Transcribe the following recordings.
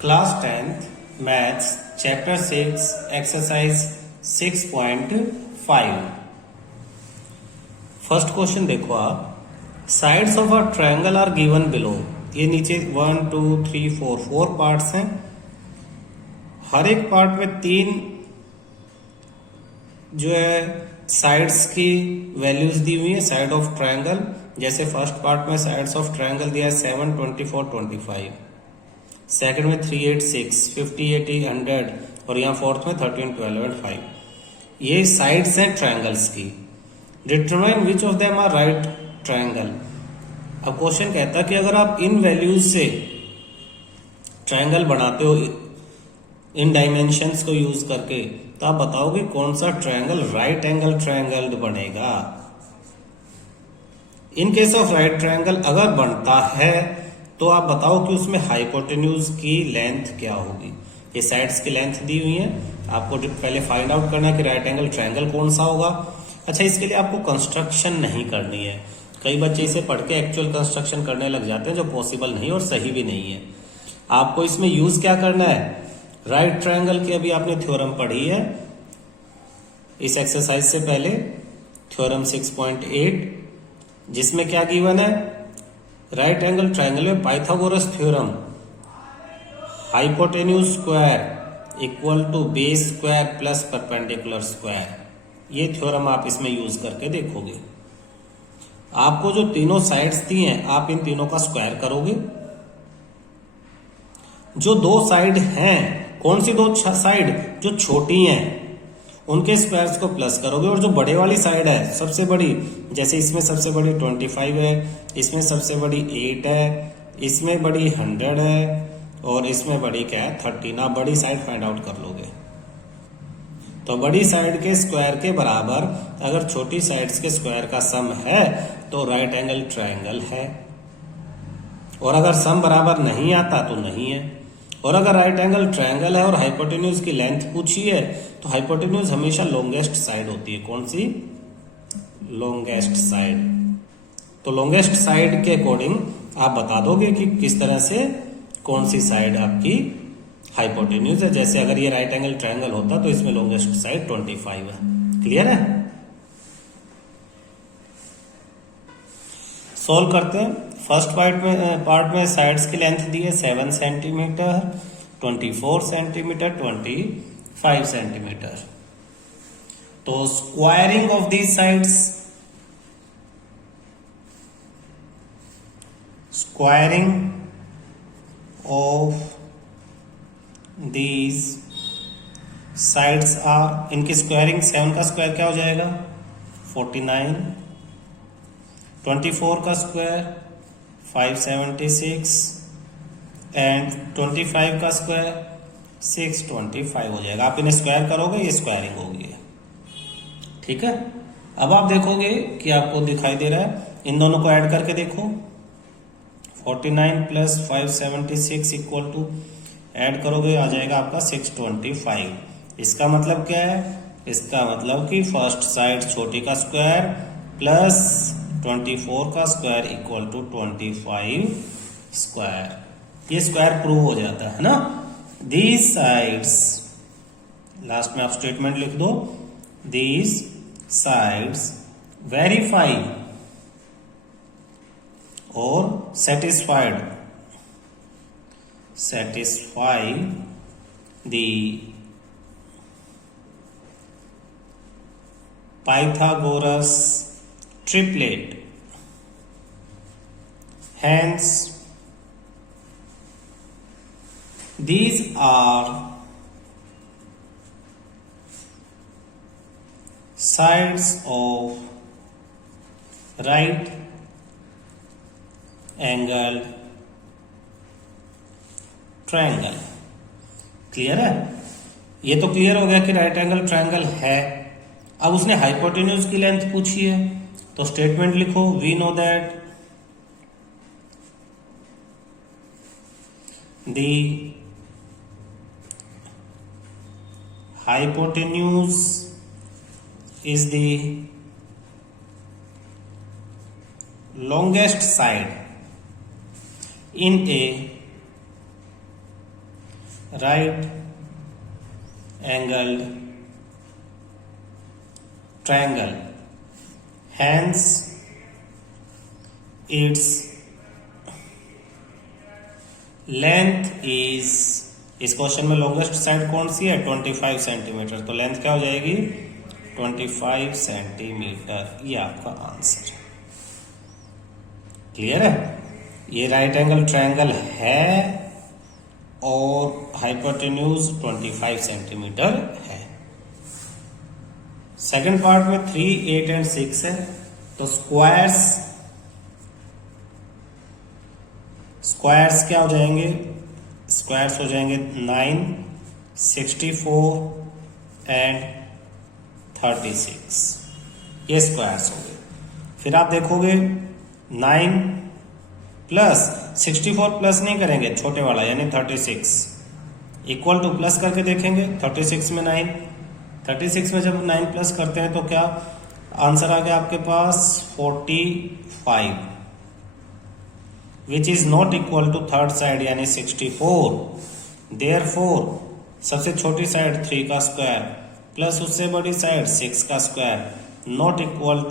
Class 10th maths chapter 6 exercise 6.5। First question देखो आप। Sides of a triangle are given below. ये नीचे 1 2 3 4 parts हैं। हर एक पार्ट में तीन जो है साइड्स की वैल्यूज दी हुई है साइड ऑफ ट्रायंगल। जैसे फर्स्ट पार्ट में साइड्स ऑफ ट्रायंगल दिया है 7 24 25, सेकंड में 3 8 6 50 80 100 और यहाँ फोर्थ में 13 12 एंड 5। ये साइड्स हैं ट्रायंगल्स की। Determine which of them are right triangle. अब क्वेश्चन कहता है कि अगर आप इन वैल्यूज से ट्रायंगल बनाते हो इन डायमेंशंस को यूज करके, तो आप बताओगे कौन सा ट्रायंगल राइट एंगल ट्रायंगल बनेगा। In case of right triangle अगर बनता है तो आप बताओ कि उसमें हाइपोटेन्यूज की लेंथ क्या होगी। ये साइड्स की लेंथ दी हुई है, आपको पहले फाइंड आउट करना है कि राइट एंगल ट्रायंगल कौन सा होगा। अच्छा, इसके लिए आपको कंस्ट्रक्शन नहीं करनी है। कई बच्चे इसे पढ़ के एक्चुअल कंस्ट्रक्शन करने लग जाते हैं, जो पॉसिबल नहीं और सही भी नहीं है। आपको इसमें यूज क्या करना है, राइट ट्रायंगल की अभी आपने थ्योरम पढ़ी है इस एक्सरसाइज से पहले, थ्योरम 6.8, जिसमें क्या गिवन है, राइट एंगल ट्रायंगल में Pythagoras theorem hypotenuse square equal to base square plus perpendicular square. ये थ्योरम आप इसमें यूज करके देखोगे। आपको जो तीनों साइड्स दी हैं आप इन तीनों का स्क्वायर करोगे। जो दो साइड हैं, कौन सी दो साइड, जो छोटी हैं उनके स्क्वायर्स को प्लस करोगे, और जो बड़े वाली साइड है सबसे बड़ी, जैसे इसमें सबसे बड़ी 25 है, इसमें सबसे बड़ी 8 है, इसमें बड़ी 100 है और इसमें बड़ी क्या है 13। आप बड़ी साइड फाइंड आउट कर लोगे। तो बड़ी साइड के स्क्वायर के बराबर अगर छोटी साइड्स के स्क्वायर का सम है तो राइट एंगल ट्रायंगल है, और अगर सम बराबर नहीं आता तो नहीं है। और अगर राइट एंगल ट्रायंगल है और हाइपोटेन्यूज की लेंथ पूछी है तो हाइपोटेन्यूज हमेशा लॉन्गेस्ट साइड होती है। कौन सी, लॉन्गेस्ट साइड। तो लॉन्गेस्ट साइड के अकॉर्डिंग आप बता दोगे कि किस तरह से कौन सी साइड आपकी हाइपोटेन्यूज है। जैसे अगर ये राइट एंगल ट्रायंगल होता तो इसमें लॉन्गेस्ट साइड 25 है। क्लियर है। सोल्व करते हैं। फर्स्ट पार्ट में साइड्स की लेंथ दी है 7 सेंटीमीटर, 24 सेंटीमीटर, 25 सेंटीमीटर। तो squaring of these sides, squaring of these sides are, इनकी स्क्वायरिंग 7 का स्क्वायर क्या हो जाएगा 49, 24 का स्क्वायर 576 एंड 25 का स्क्वायर 625 हो जाएगा। आप इन्हें स्क्वायर करोगे, ये स्क्वायरिंग होगी। ठीक है। अब आप देखोगे कि आपको दिखाई दे रहा है, इन दोनों को ऐड करके देखो। 49 प्लस 576 इक्वल टू, ऐड करोगे आ जाएगा आपका 625। इसका मतलब क्या है, इसका मतलब कि फर्स्ट साइड छोटी का स्क्वायर प्लस 24 का स्क्वायर इक्वल टू 25 स्क्वायर। ये स्क्वायर प्रूव हो जाता है ना। दीज साइड्स, लास्ट में आप स्टेटमेंट लिख दो, दीज साइड्स वेरीफाई और satisfy the Pythagoras triplet, hence these are sides of right angled triangle। Clear है। ये तो क्लियर हो गया कि राइट एंगल ट्रायंगल है। अब उसने हाइपोटेन्यूज की लेंथ पूछी है तो स्टेटमेंट लिखो, we know that the hypotenuse is the longest side in a right angled triangle. Hence its length is, इस क्वेश्चन में लॉन्गेस्ट साइड कौन सी है 25 सेंटीमीटर, तो लेंथ क्या हो जाएगी 25 सेंटीमीटर। ये आपका आंसर है। क्लियर है? ये राइट एंगल ट्रायंगल है और हाइपोटेन्यूज 25 सेंटीमीटर है। सेकंड पार्ट में 3, 8 एंड 6 है। तो स्क्वायर्स क्या हो जाएंगे? स्क्वायर्स हो जाएंगे 9, 64 एंड 36। ये स्क्वायर्स हो गए। फिर आप देखोगे 9 प्लस 64 प्लस नहीं करेंगे, छोटे वाला यानी 36 इक्वल टू प्लस करके देखेंगे 36 में 9, 36 में जब 9 प्लस करते हैं तो क्या आंसर आ गया आपके पास 45, which is not equal to third side यानी 64। देयरफॉर सबसे छोटी साइड 3 का स्क्वायर प्लस उससे बड़ी साइड 6 का स्क्वायर नॉट इक्वल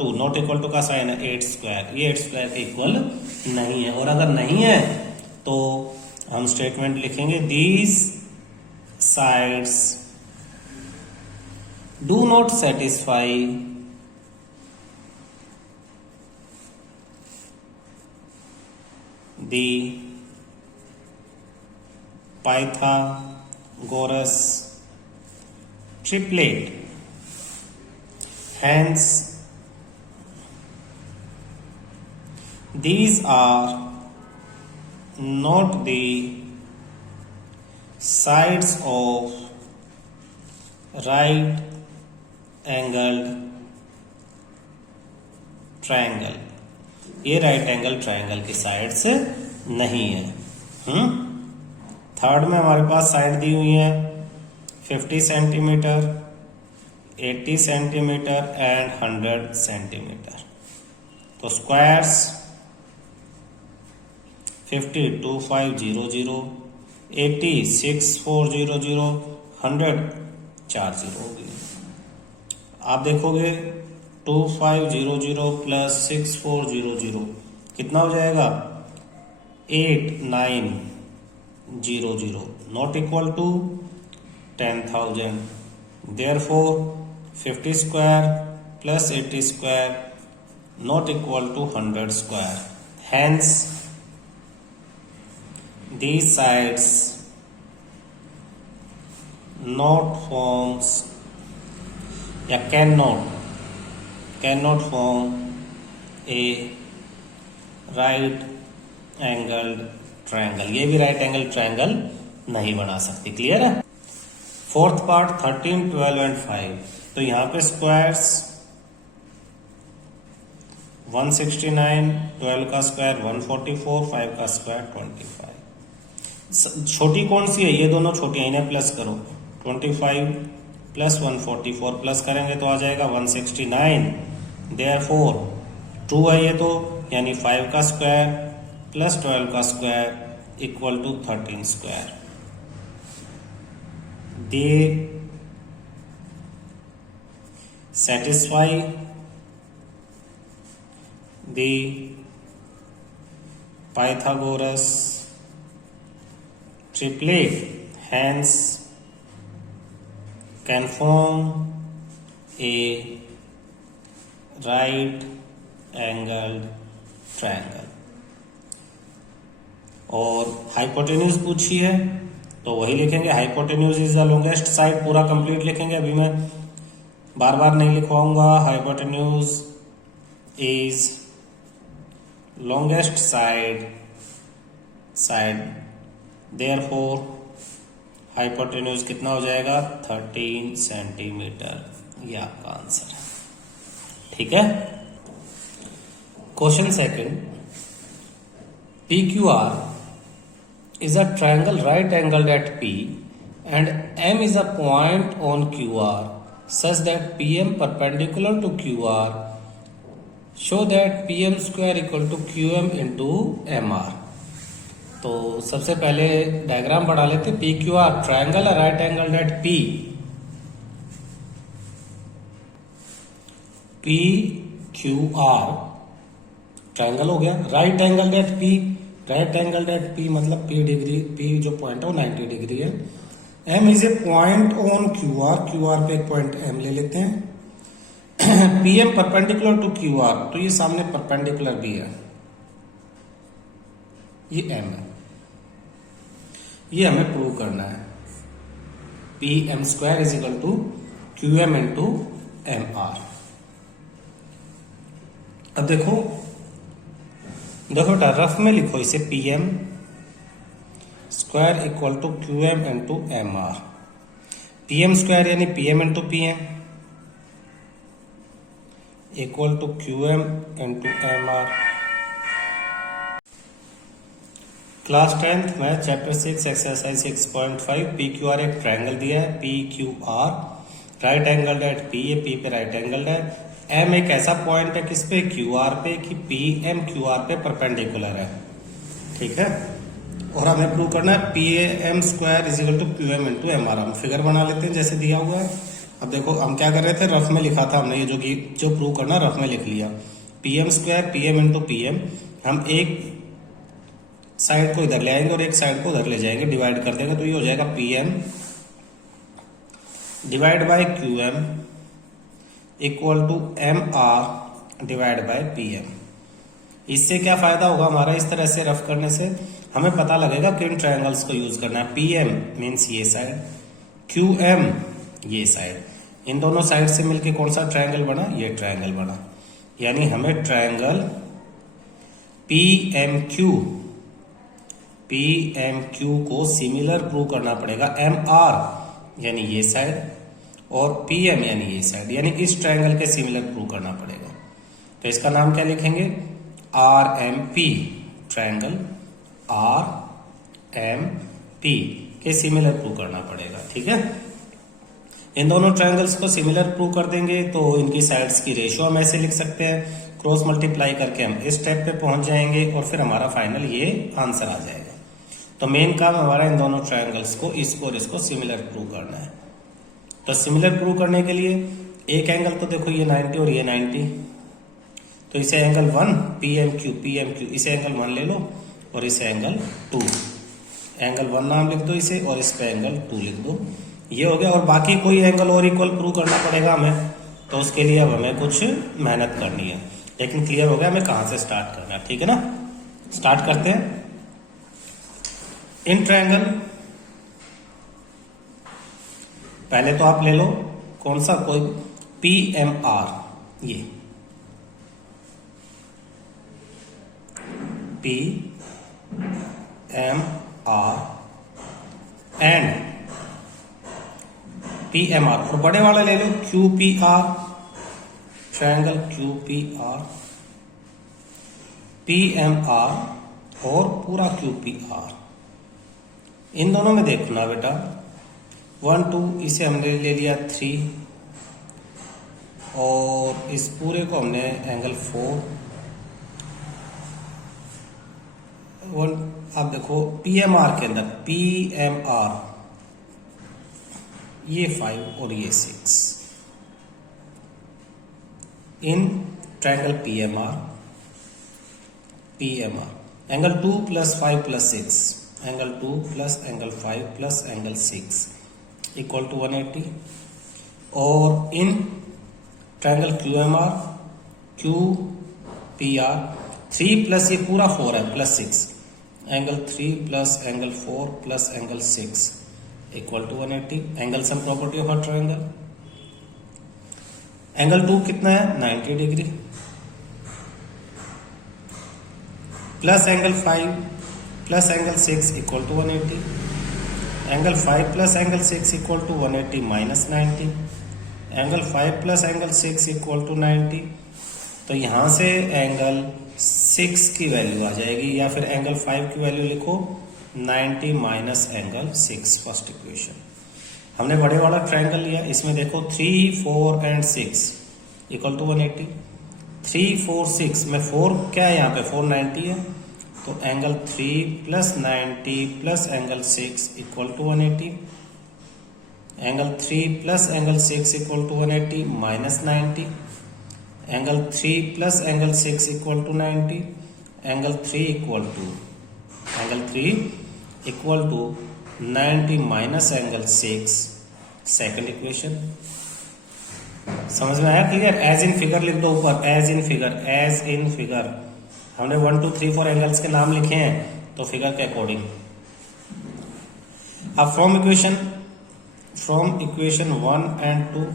टू का साइन है 8 स्क्वायर। ये 8 स्क्वायर के इक्वल नहीं है, और अगर नहीं है तो हम स्टेटमेंट लिखेंगे these sides do not satisfy the Pythagoras triplet. Hence, these are not the sides of right angled triangle. ये राइट एंगल ट्रायंगल की साइड्स नहीं है। थर्ड में हमारे पास साइड दी हुई है 50 सेंटीमीटर, 80 सेंटीमीटर एंड 100 सेंटीमीटर। तो स्क्वायर्स 50 2500, 80 6400, 100 40 होगी। आप देखोगे 2500 प्लस 6400 कितना हो जाएगा 8900, not equal to 10,000। Therefore 50 square plus 80 square not equal to 100 square. Hence these sides not forms या cannot form a right angled triangle। ये भी राइट एंगल ट्रायंगल नहीं बना सकती। क्लियर है? Fourth part 13, 12 and 5। तो यहाँ पे स्क्वायर्स 169, 12 का स्क्वायर 144, 5 का स्क्वायर 25। छोटी कौन सी है? ये दोनों छोटी हैं, इन्हें प्लस करो 25 प्लस 144 प्लस करेंगे तो आ जाएगा 169। देयरफॉर 2 है ये तो, यानी 5 का स्क्वायर प्लस 12 का square equal to 13 square. They satisfy the Pythagoras triplet, hence can form a right angled triangle। और हाइपोटेन्यूज पूछी है तो वही लिखेंगे, hypotenuse is the longest side, पूरा कंप्लीट लिखेंगे। अभी मैं बार बार नहीं लिखवाऊंगा। Hypotenuse is longest side therefore hypotenuse कितना हो जाएगा 13 सेंटीमीटर। ये आपका आंसर है। ठीक है? Question second, PQR is a triangle right angled at P and M is a point on QR such that PM perpendicular to QR, show that PM square equal to QM into MR। तो सबसे पहले diagram बढ़ा लेते, P Q R triangle right angle at P, P Q R triangle हो गया, right angle at P, right angle at P मतलब P degree, P जो point है वो 90 डिग्री है। M is a point on Q R, Q R पे एक पॉइंट एम ले लेते हैं। P M perpendicular to Q R, तो ये सामने परपेंडिकुलर भी है, ये एम है, ये हमें प्रूव करना है। P M square is equal to Q M into M R. अब देखो बेटा रफ में लिखो इसे, P M square equal to Q M into M R. P M square यानी P M into P M equal to Q M into M R. Class 10th math chapter 6 exercise 6.5, P Q R एक triangle दिया है, P Q R right angle at P, ये P पे right angle है। M एक ऐसा point है किस पे, क्यू आर पे, कि पी एम क्यू आर पे परपेंडिकुलर है, ठीक है। और हमें प्रूव करना है P M square is equal to Q M into M R. हम फिगर बना लेते हैं जैसे दिया हुआ है। अब देखो हम क्या कर रहे थे, रफ में लिखा था हमने, ये जो प्रूव करना रफ में लिख लिया। P M square P M into P M, हम एक साइड को इधर ले आएंगे और एक साइड को उधर ले जाएंगे, डिवाइड कर देंगे, तो ये हो जाएगा P M divide by Q M equal to M R divide by P M. इससे क्या फायदा होगा हमारा, इस तरह से रफ करने से हमें पता लगेगा किन ट्रायंगल्स को यूज करना है। पी एम मीन्स ये साइड, क्यू एम ये साइड, इन दोनों साइड से मिलके कौन सा ट्रायंगल बना, ये ट्रायंगल बना। यानी हमें ट्रायंगल पी एम क्यू को सिमिलर प्रूव करना पड़ेगा एम आर यानी ये साइड और पी एम यानी ये साइड, यानी इस ट्रायंगल के सिमिलर प्रूव करना पड़ेगा। तो इसका नाम क्या लिखेंगे, R M P, triangle R M P के सिमिलर प्रूव करना पड़ेगा, ठीक है। इन दोनों ट्रायंगल्स को सिमिलर प्रूव कर देंगे तो इनकी साइड्स की रेशियो हम ऐसे लिख सकते हैं, क्रॉस मल्टीप्लाई करके हम इस स्टेप पे पहुंच जाएंगे और फिर हमारा फाइनल ये आंसर आ जाएगा। तो मेन काम हमारा इन दोनों ट्रायंगल्स को, इसको और इसको सिमिलर प्रूव करना है। तो सिमिलर प्रूव करने के लिए एक एंगल तो देखो ये 90 और ये 90, तो इसे एंगल 1 पी एम क्यू, इसे एंगल 1 ले लो और इसे एंगल 2, एंगल 1 नाम लिख दो इसे और इस पे एंगल 2 लिख दो, ये हो गया। और बाकी कोई एंगल और इक्वल प्रूव करना पड़ेगा हमें, तो उसके लिए अब हमें कुछ मेहनत करनी है, लेकिन क्लियर हो गया हमें कहां से स्टार्ट करना है, ठीक है ना। स्टार्ट करते हैं। इन ट्रायंगल पहले तो आप ले लो कौन सा, कोई पी एम आर, ये P M R and P M R, और बड़े वाला ले लो Q P R, triangle Q P R, P M R और पूरा क्यू पी आर। इन दोनों में देखना बेटा 1 2, इसे हमने ले लिया 3 और इस पूरे को हमने एंगल 4 1। आप देखो पी एम आर के अंदर पी एम आर ये 5 और ये 6, in triangle P M R angle 2 + 5 + 6, angle 2 + angle 5 + angle 6 equal to 180। और in triangle Q M R Q P R 3 + ये पूरा 4 है +6, angle 3 + angle 4 + angle 6 equal to 180। Angle sum property of a triangle, angle 2 कितना है 90 degree plus angle 5 + angle 6 equal to 180, angle 5 + angle 6 equal to 180 - 90, angle 5 + angle 6 equal to 90। तो यहां से angle 6 की value आ जाएगी, या फिर एंगल 5 की वैल्यू लिखो 90 - एंगल 6, फर्स्ट इक्वेशन। हमने बड़े वाला ट्रायंगल लिया, इसमें देखो 3 4 एंड 6 इक्वल टू 180। 3 4 6 में 4 क्या है, यहाँ पे 490 है, तो angle 3 plus 90 plus angle 6 equal to 180। Angle 3 plus angle 6 equal to 180 minus 90। Angle 3 plus angle 6 equal to 90। Angle 3 equal to 90 minus angle 6। Second equation समझ में आया? क्लियर? एज इन फिगर लिख दो ऊपर, एज इन फिगर। हमने 1 2 3 4 angles के नाम लिखे हैं तो फिगर के अकॉर्डिंग। अब फ्रॉम इक्वेशन 1 एंड 2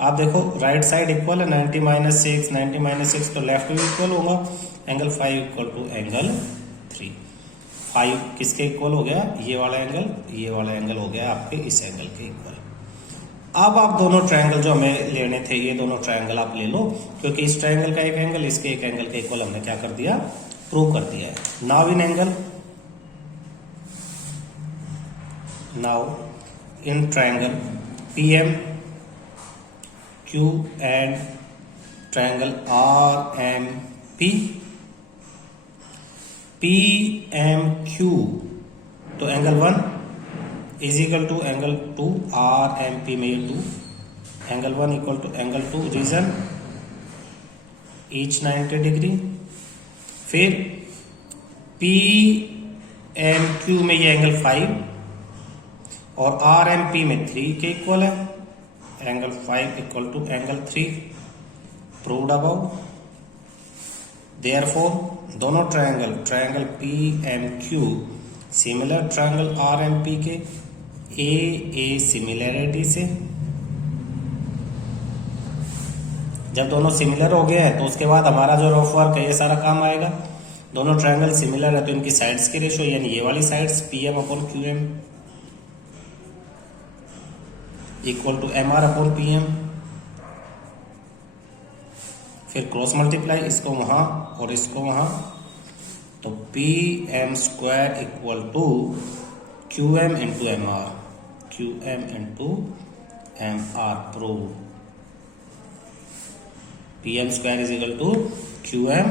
आप देखो राइट साइड इक्वल है 90 माइनस 6, 90 माइनस 6 तो लेफ्ट भी इक्वल होगा। Angle 5 equal to angle 3। 5 किसके इक्वल हो गया? ये वाला एंगल हो गया आपके इस एंगल के इक्वल। अब आप दोनों ट्रायंगल जो हमें लेने थे, ये दोनों ट्रायंगल आप ले लो, क्योंकि इस ट्रायंगल का एक एंगल इसके एक एंगल के इक्वल हमने क्या कर दिया? प्रूव कर दिया है। Now in triangle PM Q and triangle RMP। PMQ तो angle 1 is equal to angle 2, RMP में ये 2, angle 1 equal to angle 2 reason each 90 degree. फिर PMQ में ये एंगल 5 और RMP में 3 के इक्वल है। Angle 5 equal to angle 3 proved above. Therefore दोनों triangle PMQ similar triangle RMP के ए सिमिलैरिटी से। जब दोनों सिमिलर हो गए हैं तो उसके बाद हमारा जो रफ वर्क है ये सारा काम आएगा। दोनों ट्रायंगल सिमिलर है तो इनकी साइड्स की रेशो यानी ये वाली sides PM/QM equal to MR/PM। फिर क्रॉस मल्टीप्लाई इसको वहां और इसको वहां, तो PM² equal to QM into MR prove. PM² is equal to QM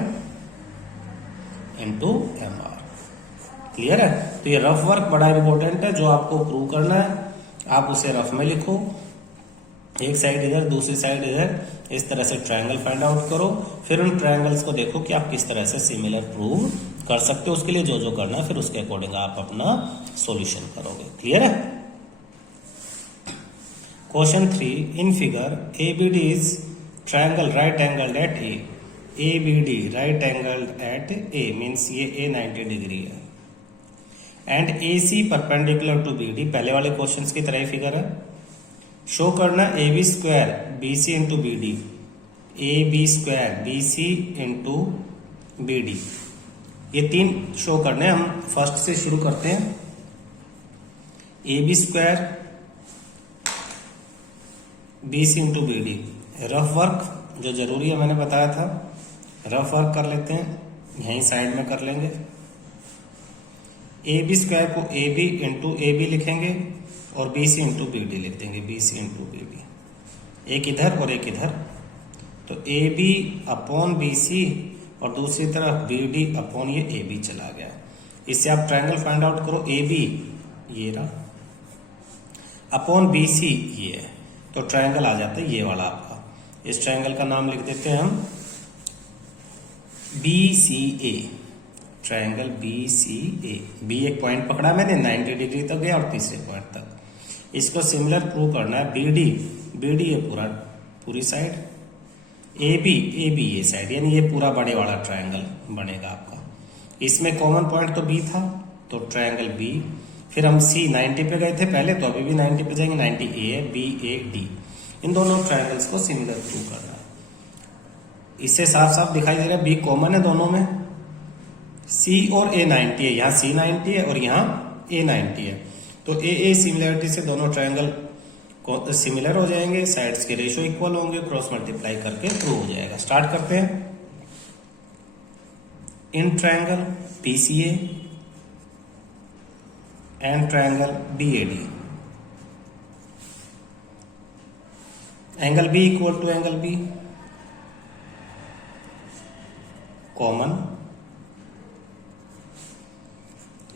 into MR। Clear है? तो ये रफ वर्क बड़ा इंपॉर्टेंट है जो आपको प्रूव करना है। आप उसे रफ में लिखो, एक साइड इधर दूसरी साइड इधर, इस तरह से ट्रायंगल फाइंड आउट करो। फिर उन ट्रायंगल्स को देखो कि आप किस तरह से सिमिलर प्रूव कर सकते हो। उसके लिए जो करना है फिर उसके अकॉर्डिंग आप अपना सॉल्यूशन करोगे। क्लियर है? Question 3 in figure ABD is triangle right angle at A। ABD right angle at A means ये A 90 डिग्री है and AC perpendicular to BD। पहले वाले क्वेश्चन की तरह ही फिगर है। शो करना AB² BC into BD, AB² BC into BD। ये 3 show करने। हम फर्स्ट से शुरू करते हैं। AB² BC into BD। Rough work जो जरूरी है मैंने बताया था, रफ वर्क कर लेते हैं, यहीं साइड में कर लेंगे। AB² को AB इंटू AB लिखेंगे और BC इंटू BD लिख देंगे, BC इंटू BD। एक इधर और एक इधर, तो AB अपॉन BC और दूसरी तरफ BD अपॉन ये AB चला गया। इससे आप ट्रायंगल फाइंड आउट करो। AB ये रहा अपॉन BC ये है, तो ट्रायंगल आ जाता है ये वाला आपका। इस ट्रायंगल का नाम लिख देते हैं हम BCA। Triangle BCA। B एक पॉइंट पकड़ा मैंने 90 डिग्री तक गया और तीसरे पॉइंट तक। इसको सिमिलर प्रूव करना है। BD ये पूरी साइड, AB ये साइड, यानी ये पूरा बड़े वाला ट्रायंगल बनेगा आपका। इसमें कॉमन पॉइंट तो B था, तो ट्रायंगल B। फिर हम C 90 पे गए थे पहले, तो अभी भी 90 पे जाएंगे। 90A है, BAD। इन दोनों ट्रायंगल्स को सिमिलर प्रूव करना है। इससे साफ साफ दिखाई दे रहा है B कॉमन है दोनों में। C और A 90 है, यहाँ C 90 है और यहाँ A 90 है, तो A सिमिलरिटी से दोनों ट्रायंगल सिमिलर हो जाएंगे, साइड्स के रेशियो इक्वल होंगे, क्रॉस मल्टीप्लाई करके प्रूव हो जाएगा। स्टार्ट करते हैं। In triangle PCA and triangle BAD, angle B equal to angle B common,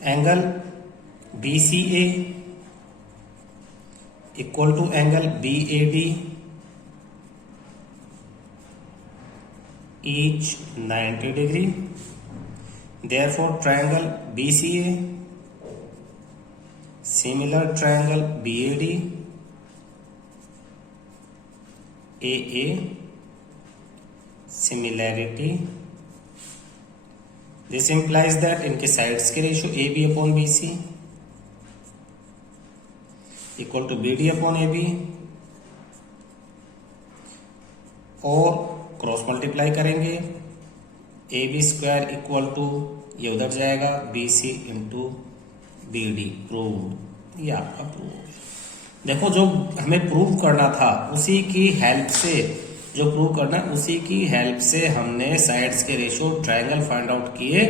angle BCA equal to angle BAD each 90 degree. Therefore, triangle BCA similar triangle BAD AA similarity. This implies that इनके sides के ratio AB upon BC equal to BD upon AB और cross multiply करेंगे AB square equal to ये उधर जाएगा BC into BD। Prove, ये आपका prove हो गया। देखो जो हमें प्रूव करना था उसी की हेल्प से, जो प्रूव करना है उसी की हेल्प से हमने साइड्स के रेशियो ट्रायंगल फाइंड आउट किए,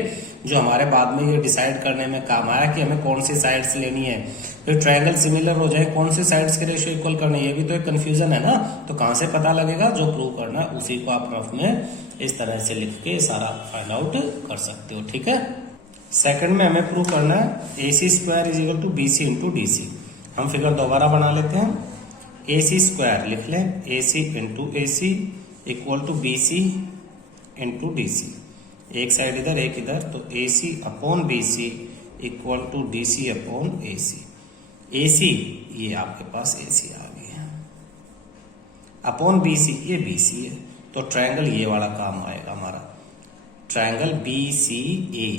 जो हमारे बाद में ये डिसाइड करने में काम आया कि हमें कौन सी साइड्स लेनी है। फिर ट्रायंगल सिमिलर हो जाए, कौन सी साइड्स के रेशियो इक्वल करनी है, ये भी तो एक कंफ्यूजन है ना। तो कहां से पता लगेगा, जो प्रूव करना है उसी को आप रफ में इस तरह से लिख के सारा फाइंड आउट कर सकते हो। ठीक है। सेकंड में हमें प्रूव करना है AC square is equal to BC into DC। हम फिगर दोबारा बना लेते हैं। AC स्क्वायर लिख लें, AC into AC equal to BC into DC। एक साइड इधर एक इधर, तो AC upon BC equal to DC upon AC। AC ये आपके पास AC आ गया, अपॉन BC ये BC है, तो ट्रायंगल ये वाला काम आएगा हमारा, ट्रायंगल BCA।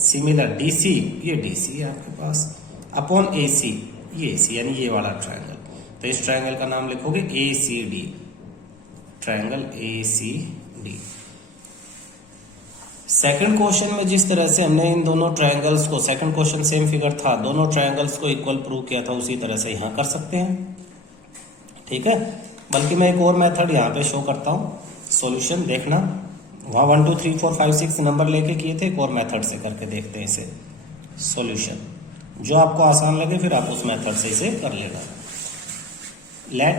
सिमिलर DC ये DC है आपके पास, अपॉन AC ये AC, यानी ये वाला ट्रायंगल। तो इस ट्रायंगल का नाम लिखोगे ACD, triangle ACD। Second question में जिस तरह से हमने इन दोनों ट्रायंगल्स को, सेकंड क्वेश्चन सेम फिगर था, दोनों ट्रायंगल्स को इक्वल प्रूव किया था, उसी तरह से यहां कर सकते हैं। ठीक है। बल्कि मैं एक और मेथड यहां पे शो करता हूं, सॉल्यूशन देखना। वहां 1 2 3 4 5 6 नंबर लेके किए थे, एक और मेथड से करके देखते हैं इसे सॉल्यूशन। जो आपको आसान लगे फिर आप उस मेथड से इसे कर लेना। Let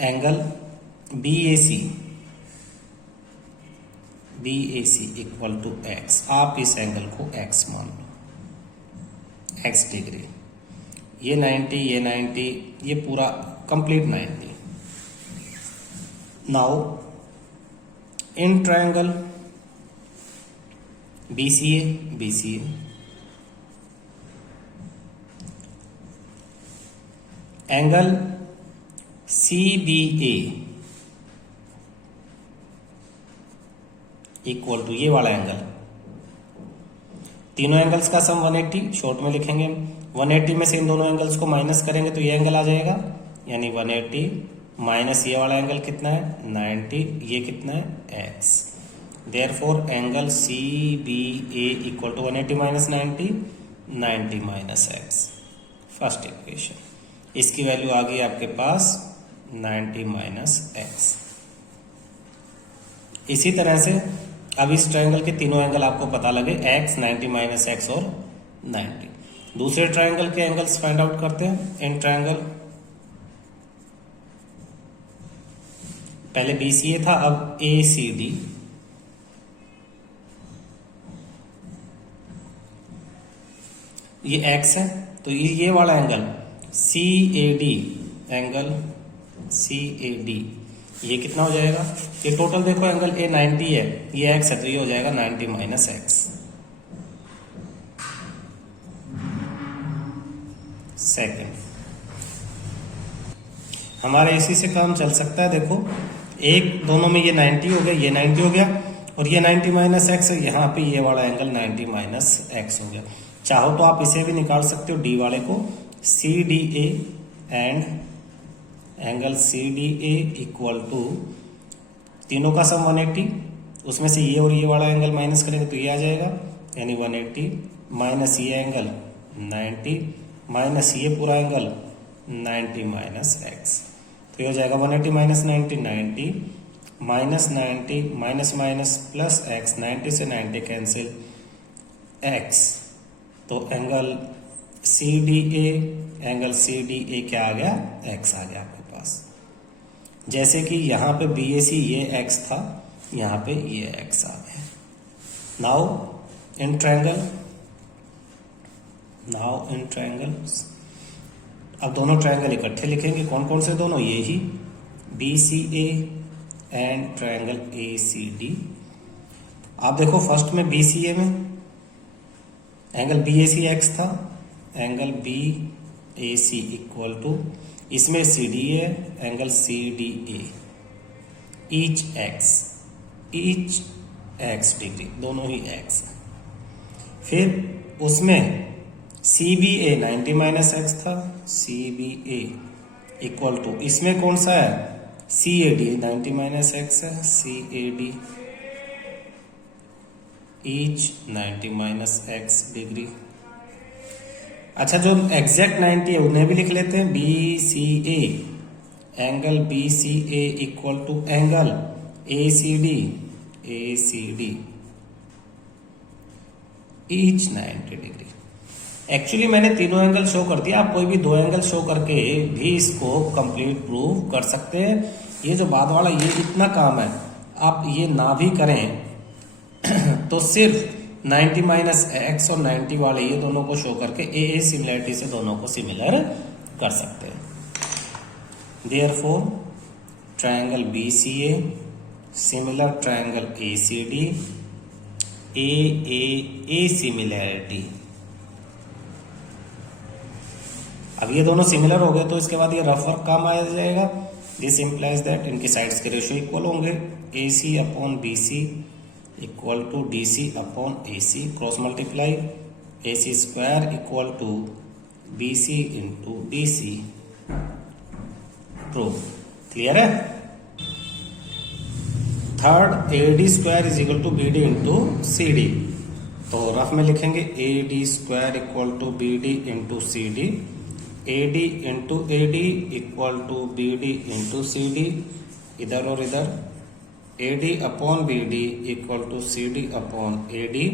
angle BAC equal to x। आप इस एंगल को x मान लो, x डिग्री। ये 90, ये 90, ये पूरा complete 90। Now in triangle BCA angle CBA equal to ये वाला एंगल, तीनों एंगल्स का सम 180 शॉर्ट में लिखेंगे। 180 में से इन दोनों एंगल्स को माइनस करेंगे तो ये एंगल आ जाएगा, यानी 180 माइनस ये वाला एंगल कितना है 90, ये कितना है x। Therefore angle CBA equal to 180 minus 90, 90 minus x। First equation, इसकी वैल्यू आ गई आपके पास 90 माइनस x। इसी तरह से अब इस ट्रायंगल के तीनों एंगल आपको पता लगे, x, 90 माइनस x और 90। दूसरे ट्रायंगल के एंगल्स फाइंड आउट करते हैं। इन ट्रायंगल पहले BCA था, अब ACD। ये x है, तो ये वाला एंगल CAD, एंगल CAD ये कितना हो जाएगा, ये टोटल देखो एंगल A 90 है, ये x है, तो ये हो जाएगा 90 माइनस x। सेकेंड, हमारे इसी से काम चल सकता है। देखो एक दोनों में ये 90 हो गया, ये 90 हो गया, और ये 90 माइनस एक्स है, यहाँ पे ये वाला एंगल 90 माइनस एक्स हो गया। चाहो तो आप इसे भी निकाल सकते हो, डी वाले को, CDA and angle CDA equal to तीनों का सम 180, उसमें से ये और ये वाला एंगल माइनस करेंगे तो ये आ जाएगा, यानी 180 माइनस ये एंगल 90 माइनस ये पूरा एंगल 90 माइनस एक्स, तो ये हो जाएगा 180 minus 90 90 minus 90 minus minus plus x, 90 से 90 कैंसिल एक्स, तो एंगल CDA क्या आ गया, एक्स आ गया आपके पास। जैसे कि यहाँ पे BAC ये एक्स था, यहाँ पे ये एक्स आ गया। नाउ इन ट्रायंगल, अब दोनों ट्रायंगल इकट्ठे लिखेंगे। कौन कौन से दोनों? ये ही B C A and triangle A C D. आप देखो फर्स्ट में बी सी ए में angle B A C X था, angle B A C equal to, इसमें सी डी है, angle C D A, each X degree, दोनों ही X. फिर उसमें C B A 90 minus X था, C B A equal to, इसमें कौन सा है? C A D 90 minus x है, C A D each 90 minus X degree. अच्छा, जो एग्जैक्ट 90 है उन्हें भी लिख लेते हैं। B C A, angle B C A equal to angle A C D each 90 degree. Actually मैंने तीनों एंगल शो कर दिया, आप कोई भी दो एंगल शो करके भी इसको कंप्लीट प्रूव कर सकते हैं। ये जो बाद वाला ये इतना काम है, आप ये ना भी करें तो सिर्फ 90 माइनस एक्स और 90 वाले ये दोनों को शो करके ए सिमिलरिटी से दोनों को सिमिलर कर सकते हैं। Therefore triangle B C A similar triangle A C D, A similarity. अब ये दोनों सिमिलर हो गए तो इसके बाद ये रफ वर्क काम आ जाएगा। दिस इंप्लाइज दैट इनकी साइड्स के रेशियो इक्वल होंगे, A C upon B C equal to D C upon A C, cross multiply A C square equal to B C into D C. Prove clear है। Third, A D square is equal to B D into C D. तो rough में लिखेंगे A D square equal to B D into C D, A D into A D equal to B D into C D, इधर और इधर A D upon B D equal to C D upon A D.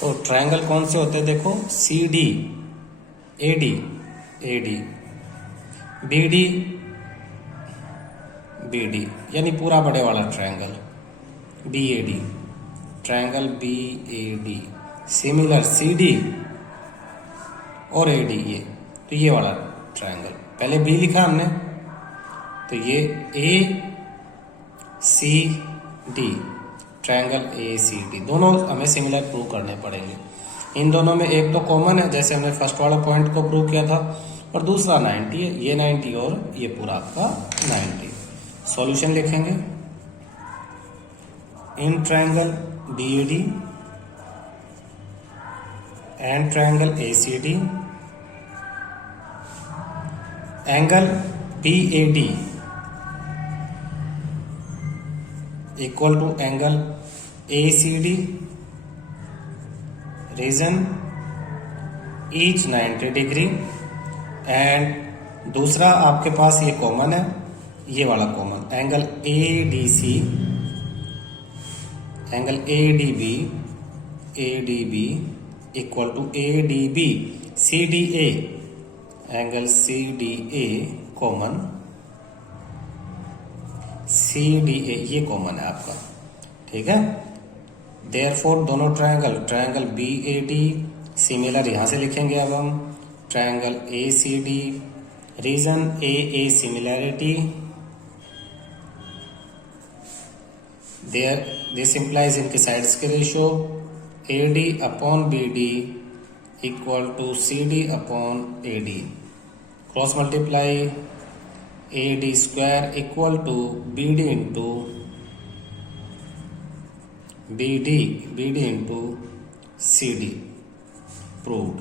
तो triangle कौन से होते हैं? देखो, C D A D B D B D, यानी पूरा बड़े वाला triangle B A D, triangle B A D similar C D और ए डी। तो ये वाला ट्रायंगल पहले बी लिखा हमने, तो ये A C D, triangle A C D, दोनों हमें सिमिलर प्रूव करने पड़ेंगे। इन दोनों में एक तो कॉमन है, जैसे हमने फर्स्ट वाला पॉइंट को प्रूव किया था, और दूसरा 90 है, ये 90 और ये पूरा आपका 90। सॉल्यूशन लिखेंगे, in triangle B A D and triangle A C D, angle B A D equal to angle A C D, reason each 90 degree. And दूसरा आपके पास ये कॉमन है, ये वाला common, angle A D C, angle A D B equal to A D B C D A, angle C D A common, C D A ये common है आपका, ठीक है। देयरफॉर दोनों triangle B A D similar यहां से लिखेंगे। अब हम triangle A C D, reason A similarity, there this implies इनके साइड्स के ratio A D upon B D equal to C D upon A D, cross multiply A D square equal to B D into B D into C D. Proved.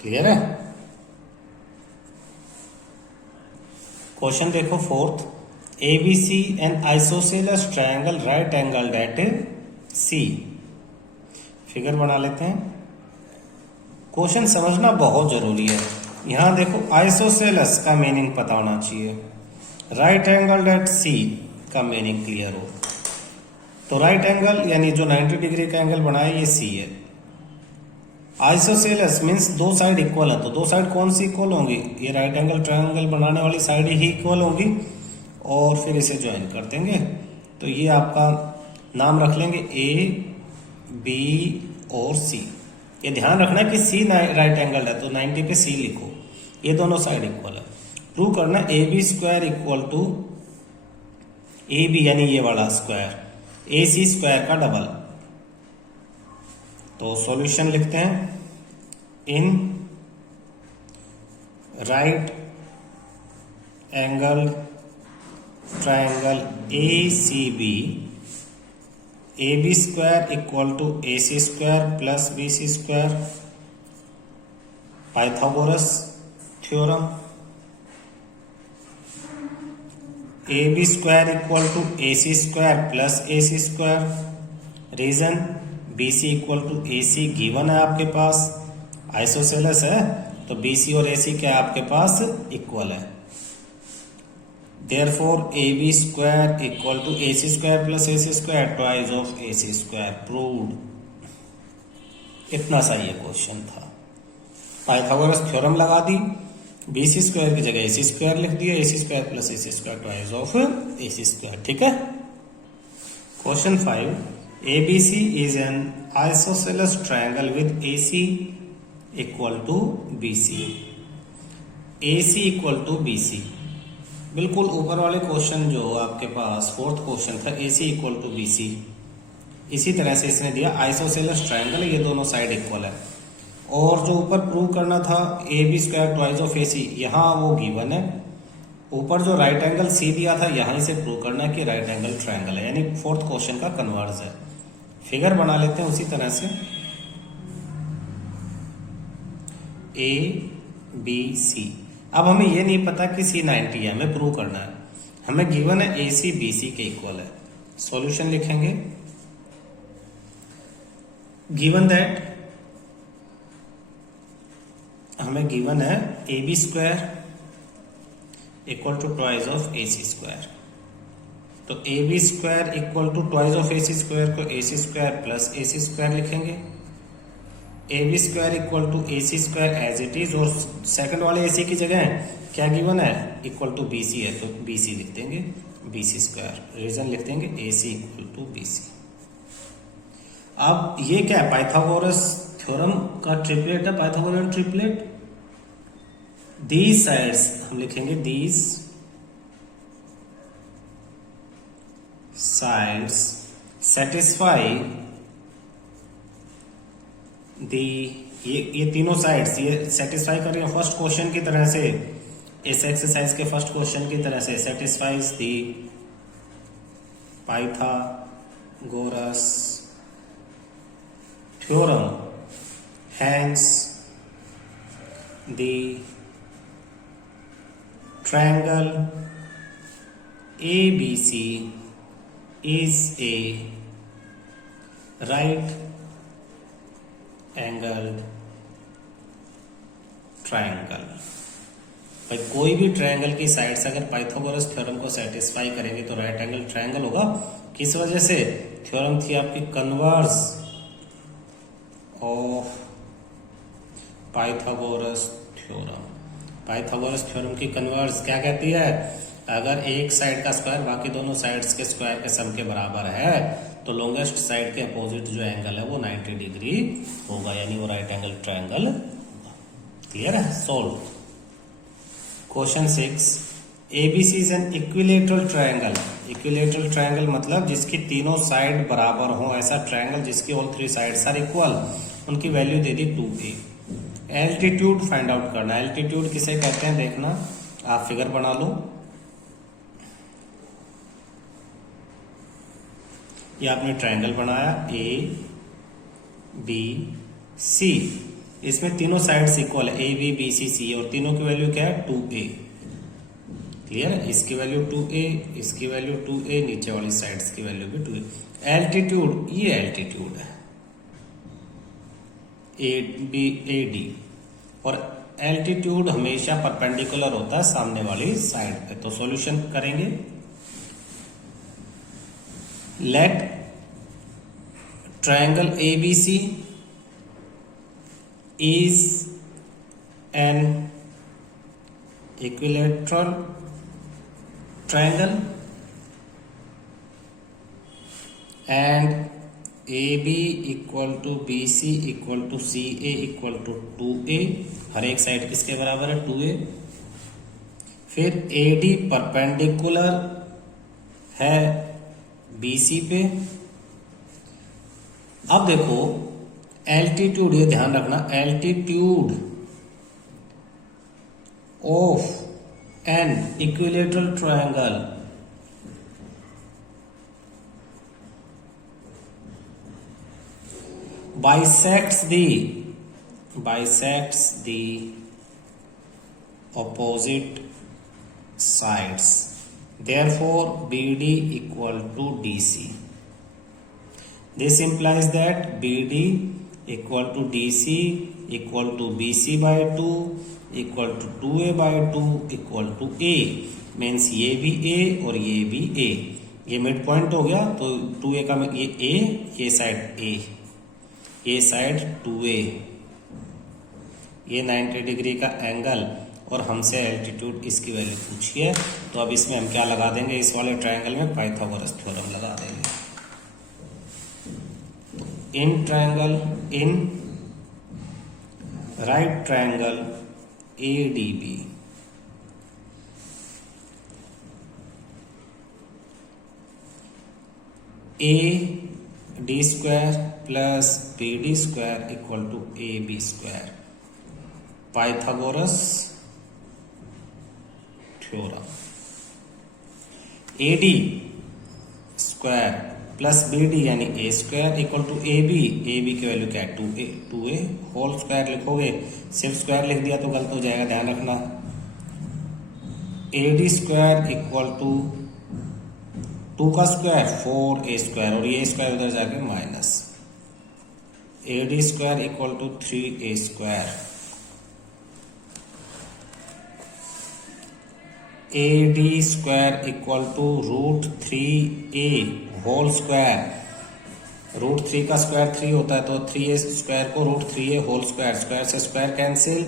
Clear है। Question देखो fourth, ABC an isosceles triangle right angled at C। Figure बना लेते हैं। Question समझना बहुत जरूरी है। यहां देखो आइसोसेलस का मीनिंग पता होना चाहिए, राइट एंगल एट C का मीनिंग क्लियर हो। तो राइट एंगल यानी जो 90 डिग्री का एंगल बनाया ये C है। आइसोसेलस मीन्स दो साइड इक्वल है, तो दो साइड कौन सी इक्वल होंगी? ये राइट एंगल ट्रायंगल बनाने वाली साइड ही इक्वल होगी, और फिर इसे ज्वाइन कर देंगे तो ये आपका नाम रख लेंगे ए बी और सी। ये ध्यान रखना कि सी राइट एंगल है तो 90 पे सी लिखो। ये दोनों साइड इक्वल है। प्रूव करना A B square equal to A B यानी ये वाला स्क्वायर ए सी स्क्वायर का डबल। तो सॉल्यूशन लिखते हैं in right angle triangle A C B A B square equal to A C square plus B C square Pythagoras theorem. A B square equal to A C square plus A C square. Reason B C equal to A C given है आपके पास, isosceles है तो B C और ए सी क्या आपके पास equal है। Therefore AB square equal to AC square plus AC square twice of AC square proved। इतना सा ये क्वेश्चन था। पाइथागोरस थ्योरम लगा दी, BC स्क्वायर की जगह AC स्क्वायर लिख दिया, AC square plus AC square twice of AC square. ठीक है। Question 5 ABC is an isosceles triangle with AC equal to BC। AC equal to BC बिल्कुल ऊपर वाले क्वेश्चन जो आपके पास फोर्थ क्वेश्चन था AC इक्वल टू BC, इसी तरह से इसने दिया आइसोसेलेस ट्रायंगल, ये दोनों साइड इक्वल है। और जो ऊपर प्रूव करना था A B square twice of AC, यहाँ वो गिवन है। ऊपर जो राइट एंगल C दिया था यहीं से प्रूव करना कि राइट एंगल ट्रायंगल है, यानी फोर्थ क्वेश्चन का कन्वर्स है। फिगर बना लेते हैं उसी तरह से ABC। अब हमें ये नहीं पता कि C 90 है, हमें प्रूव करना है। हमें गिवन है AC BC के इक्वल है। सॉल्यूशन लिखेंगे गिवन दैट हमें गिवन है AB square equal to twice of AC square. तो AB square equal to twice of AC square को AC square plus AC square लिखेंगे। A B square equal to A C square as it is, और second वाले A सी की जगह क्या given है equal to B सी है तो बी सी लिख देंगे, बी सी स्क्वायर। रीजन लिख देंगे ए सी इक्वल टू बी सी। अब ये क्या है, पाइथागोरस थ्योरम का ट्रिपलेट है, पाइथागोरस ट्रिपलेट। दीज साइड्स हम लिखेंगे दीज साइड्स सेटिस्फाई ये तीनों साइड्स ये सेटिस्फाई कर रही है फर्स्ट क्वेश्चन की तरह से, इस एक्सरसाइज के फर्स्ट क्वेश्चन की तरह से satisfies the Pythagoras theorem, hence the triangle ABC is a right angle triangle. भाई कोई भी ट्रायंगल की साइड्स अगर पाइथागोरस थ्योरम को सेटिस्फाई करेंगे तो राइट एंगल ट्रायंगल होगा। किस वजह से? थ्योरम थी आपकी converse of Pythagoras theorem. Pythagoras theorem की कन्वर्स क्या कहती है? अगर एक साइड का स्क्वायर बाकी दोनों साइड्स के स्क्वायर के सम के बराबर है तो लॉन्गेस्ट साइड के अपोजिट जो एंगल है वो 90 डिग्री होगा, यानी वो राइट एंगल ट्रायंगल होगा। क्लियर है? Solve. Question 6 ABC is an equilateral triangle. Equilateral triangle मतलब जिसकी तीनों साइड बराबर हो, ऐसा ट्रायंगल जिसकी all three sides are equal. उनकी वैल्यू दे दी 2a। एल्टीट्यूड फाइंड आउट करना। एल्टीट्यूड किसे कहते हैं देखना, आप फिगर बना लो। ये आपने ट्रायंगल बनाया ABC, इसमें तीनों साइड्स इक्वल है ABBCC, और तीनों की वैल्यू क्या है 2a। क्लियर है? इसकी वैल्यू 2a, इसकी वैल्यू 2a, नीचे वाली साइड्स की वैल्यू भी 2a। एल्टीट्यूड, ये एल्टीट्यूड है AD, और एल्टीट्यूड हमेशा परपेंडिकुलर होता है सामने वाली साइड पे। तो सॉल्यूशन करेंगे। Let triangle ABC is an equilateral triangle and A B equal to B C equal to C A equal to 2a, हर एक साइड किसके बराबर है 2a। फिर ए डी परपेंडिकुलर है बी सी पे। अब देखो एल्टीट्यूड, ये ध्यान रखना, altitude of an equilateral triangle bisects the opposite sides, therefore BD equal to DC. This implies that BD equal to DC equal to BC by 2 equal to 2A by 2 equal to A, means ये भी A और ये भी A, ये mid point हो गया। तो 2A का ये A, ये साइड A, ये साइड 2A, ये 90 डिग्री का एंगल, और हमसे एल्टीट्यूड इसकी वैल्यू पूछी है। तो अब इसमें हम क्या लगा देंगे, इस वाले ट्रायंगल में पाइथागोरस थ्योरम लगा देंगे। In triangle, in right triangle ADB, AD square plus BD square equal to AB square, Pythagoras theorem. AD square plus BD यानी A square equal to AB, AB की वैल्यू क्या है 2A होल स्क्वायर लिखोगे, सिर्फ square लिख दिया तो गलत हो जाएगा, ध्यान रखना। AD स्क्वायर इक्वल टू 2 का स्क्वायर 4A स्क्वायर, और ये स्क्वायर उधर जाके minus, AD square equal to 3A square, AD square equal to √3A whole square. √3 का स्क्वायर 3 होता है, तो 3A स्क्वायर को √3A होल स्क्वायर, स्क्वायर से square cancel,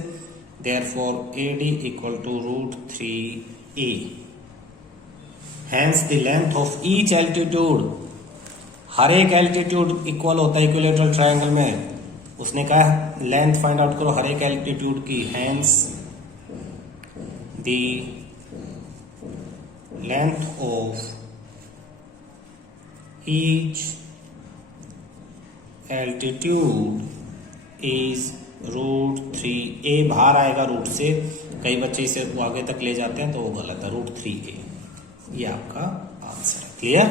therefore AD equal to √3A। Hence the length of each altitude, हर एक altitude equal होता है इक्विलेटरल ट्रायंगल में। उसने कहा लेंथ फाइंड आउट करो हर एक एल्टीट्यूड की। Hence the length of each altitude is √3A। बाहर आएगा रूट से, कई बच्चे इसे आगे तक ले जाते हैं तो वो गलत है, √3A। ये आपका आंसर है। क्लियर?